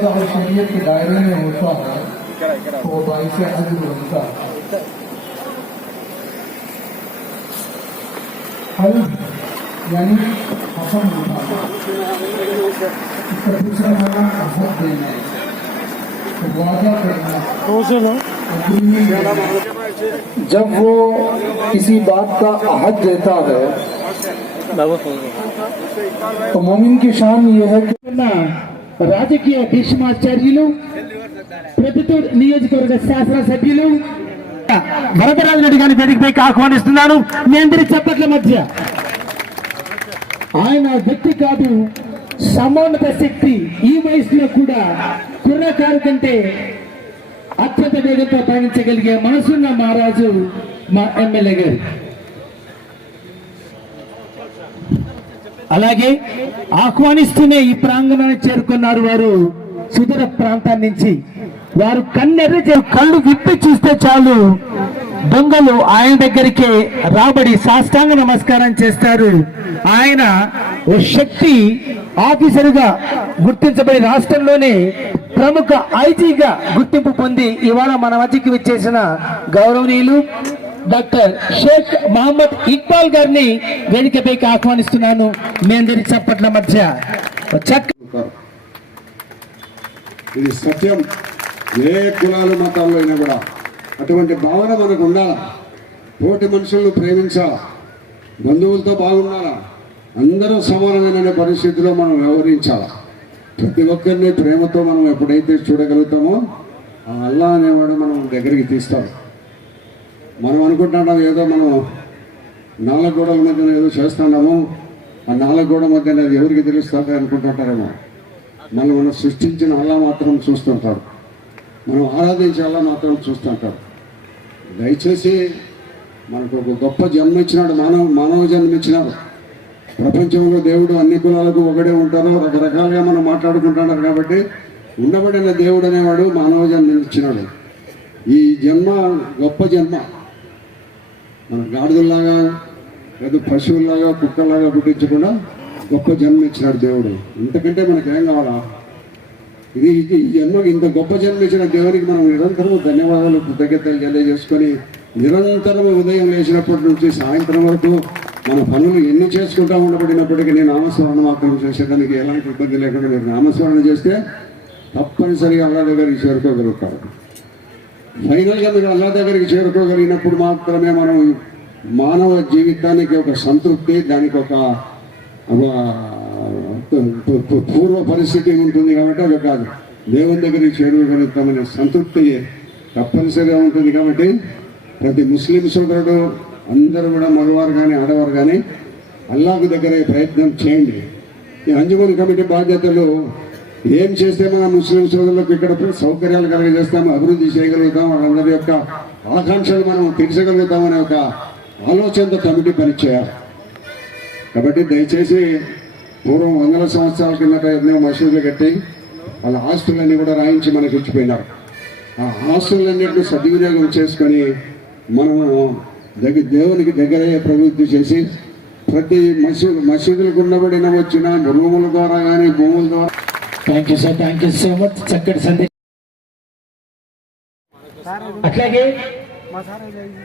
शायद और शरीयत के दायरे में होता है तो बाईस अजर होता है। हल यानी हसन है। इसका दूसरा नाम हसन देना तो वादा करना जब वो किसी बात का अहद देता है। तो मोमिन की शान ये है कि ना। రాజకీయ భీష్మాచార్యులు ప్రతిటూరు నియోజకవర్గ శాసనసభ్యులు. వరదరాజు రెడ్డి గారిని వేదికపైకి ఆహ్వానిస్తున్నాను. మీ అందరి చప్పట్ల మధ్య. ఆయన వ్యక్తి కాదు సమానత శక్తి ఈ వయసులో కూడా కుర్రకారు కంటే అత్యంత వేగంతో పయనించగలిగే మనసున్న మహారాజు మా ఎమ్మెల్యే గారు. అలాగే ఆహ్వానిస్తూనే ఈ ప్రాంగణానికి చేరుకున్నారు వారు సుదూర ప్రాంతం నుంచి. వారు కన్నెర్ర కళ్ళు విప్పి చూస్తే చాలు. దొంగలు ఆయన దగ్గరికే రాబడి సాష్టాంగ నమస్కారం చేస్తారు. ఆయన ఓ శక్తి ఆఫీసరుగా గుర్తించబడి రాష్ట్రంలోనే ప్రముఖ ఐజీగా గుర్తింపు పొంది ఇవాళ మన మధ్యకి వచ్చేసిన గౌరవనీయులు డాక్టర్ షేక్ మహమ్మద్ ఇక్బాల్ గారిని వేదికపైకి ఆహ్వానిస్తున్నాను. మీ అందరి చప్పట్ల మధ్య ఇది సత్యం. ఏ కులాలు మతాల్లో అయినా కూడా అటువంటి భావన మనకు ఉండాలా? తోటి మనుషులను ప్రేమించాలా? బంధువులతో బాగుండాలా? అందరూ సమానమైన పరిస్థితిలో మనం వ్యవహరించాలా? ప్రతి ఒక్కరిని ప్రేమతో మనం ఎప్పుడైతే చూడగలుగుతామో ఆ అల్లా అనేవాడు మనం దగ్గరికి తీస్తాడు. మనం అనుకుంటున్నాం ఏదో మనం నాలుగు గోడల మధ్యన ఏదో చేస్తున్నాము ఆ నాలుగు గోడ మధ్యన అది ఎవరికి తెలుస్తుంది అనుకుంటుంటారేమో. మనం మనం సృష్టించిన అలా మాత్రం చూస్తుంటారు. మనం ఆరాధించే అలా మాత్రం చూస్తుంటారు. దయచేసి మనకు ఒక గొప్ప జన్మ ఇచ్చినాడు మానవ మానవ జన్మ ఇచ్చినాడు ప్రపంచంలో దేవుడు అన్ని కులాలకు ఒకడే ఉంటారు రకరకాలుగా మనం మాట్లాడుకుంటున్నారు కాబట్టి ఉండబడిన దేవుడు అనేవాడు మానవ జన్మ ఇచ్చినాడు. ఈ జన్మ గొప్ప జన్మ. మన గాడిదల్లాగా లేదా పశువుల్లాగా కుక్కల్లాగా పుట్టించకుండా గొప్ప జన్మ ఇచ్చినాడు దేవుడు. ఇంతకంటే మనకేం కావాలా? ఇది ఇది ఈ జన్మ ఇంత గొప్ప జన్మ ఇచ్చిన దేవునికి మనం నిరంతరం ధన్యవాదాలు కృతజ్ఞతలు తెలియజేసుకొని నిరంతరం ఉదయం లేచినప్పటి నుంచి సాయంత్రం వరకు మన పనులు ఎన్ని చేసుకుంటా ఉండబడినప్పటికీ నేను నామస్మరణ మాత్రం చేసేదానికి ఎలాంటి ఇబ్బంది లేకుండా మీరు నామస్మరణ చేస్తే తప్పనిసరిగా అల్లా దగ్గరికి చేరుకోగలుగుతారు ఫైనల్గా మీరు అల్లా దగ్గరికి చేరుకోగలిగినప్పుడు మాత్రమే మనం మానవ జీవితానికి ఒక సంతృప్తి దానికి ఒక పూర్వ పరిస్థితి ఉంటుంది కాబట్టి అది ఒక దేవుని దగ్గరికి చేరుకోగలుగుతామనే సంతృప్తి తప్పనిసరిగా ఉంటుంది కాబట్టి ప్రతి ముస్లిం సోదరుడు అందరూ కూడా మగవారు కానీ ఆడవారు కానీ అల్లాకు దగ్గరే ప్రయత్నం చేయండి. ఈ అంజుమన్ కమిటీ బాధ్యతలు ఏం చేస్తే మన ముస్లిం సోదరులకు ఇక్కడ సౌకర్యాలు కలిగజేస్తాము అభివృద్ధి చేయగలుగుతాం వాళ్ళందరి యొక్క ఆకాంక్షలు మనం తీర్చగలుగుతామనే ఒక ఆలోచనతో కమిటీ పనిచేయాలి. కాబట్టి దయచేసి పూర్వం వందల సంవత్సరాల కిందట ఎన్నో మసీదులు కట్టి వాళ్ళ ఆస్తులన్నీ కూడా రాయించి మనకి ఇచ్చిపోయినారు. ఆ ఆస్తులన్నింటినీ సద్వినియోగం చేసుకొని మనము దగ్గర దేవునికి దగ్గరయ్యే ప్రవృత్తి చేసి ప్రతి మసీదు మసీదులకు ఉండబడిన వచ్చిన రూముల ద్వారా కానీ భూముల ద్వారా thank you sir thank you so much చక్కటి సందేశం. అట్లాగే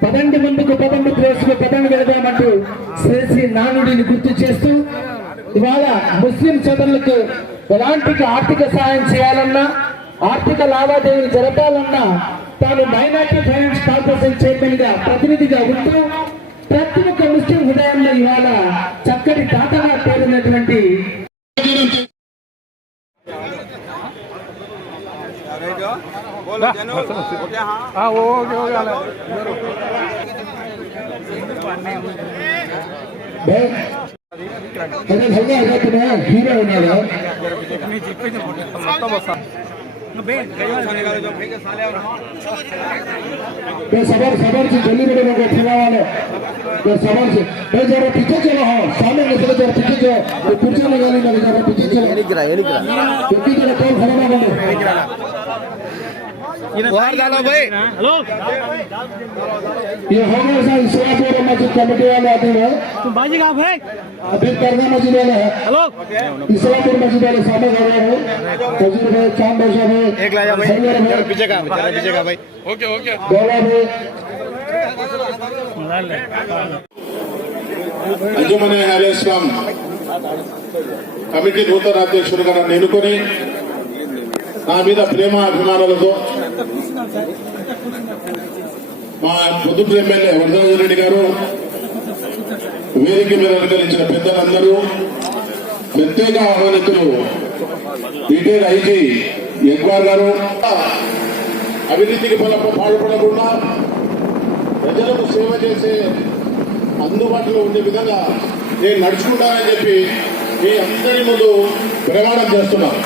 పదండి ముందుకు పదండి ప్రేసుకు పదండి వెళదామంటూ శ్రీ శ్రీ నానుడిని గుర్తు చేస్తూ ఇవాళ ముస్లిం సోదరులకు ఎలాంటి ఆర్థిక సహాయం చేయాలన్నా ఆర్థిక లావాదేవీలు జరపాలన్నా తాను మైనార్టీ ఫైనాన్స్ కార్పొరేషన్ చైర్మన్గా ప్రతినిధిగా ఉంటూ ప్రతి ఒక్క ముస్లిం హృదయంలో ఇవాళ చక్కటి తాతగా పేరున్నటువంటి बोलो जनो ओके हाँ। हाँ वो ओके हो गया अरे भैया अगर तुम्हें हीरो होना है अपनी जीप पे आता बस तो सबर सबर से जल्दी बड़े लोग ठेला वाले तो सबर से भाई जरा पीछे चलो हाँ सामने निकलो जरा पीछे चलो। तो कुर्सी लगा लेना जरा पीछे चलो। ये नहीं गिरा ये नहीं गिरा। क्योंकि जरा कौन खड़ा ना बने ये हो गए सर इस्लामपुर मस्जिद कमेटी वाले आते हैं बाजी कहाँ है अभी करना मस्जिद वाले हैं हेलो इस्लामपुर मस्जिद वाले सामने कर रहे हैं तजीर भाई चांद बादशाह भाई एक लाया भाई पीछे का पीछे का भाई ओके ओके गौला भाई అంజుమనే అలీ ఇస్లాం కమిటీ నూతన అధ్యక్షుడిగా నన్ను ఎన్నుకొని నా మీద ప్రేమ అభిమానాలతో మా పొద్దుటూరు ఎమ్మెల్యే వరదరాజు రెడ్డి గారు వేదిక మీద అలంకరించిన పెద్దలందరూ ప్రత్యేక ఆహ్వానితులు రిటైర్ ఐజీ ఎగ్వార్ గారు. అవినీతికి పాల్పడకుండా ప్రజలకు సేవ చేసే అందుబాటులో ఉండే విధంగా నేను నడుచుకుంటానని చెప్పి మీ అందరి ముందు ప్రమాణం చేస్తున్నాను.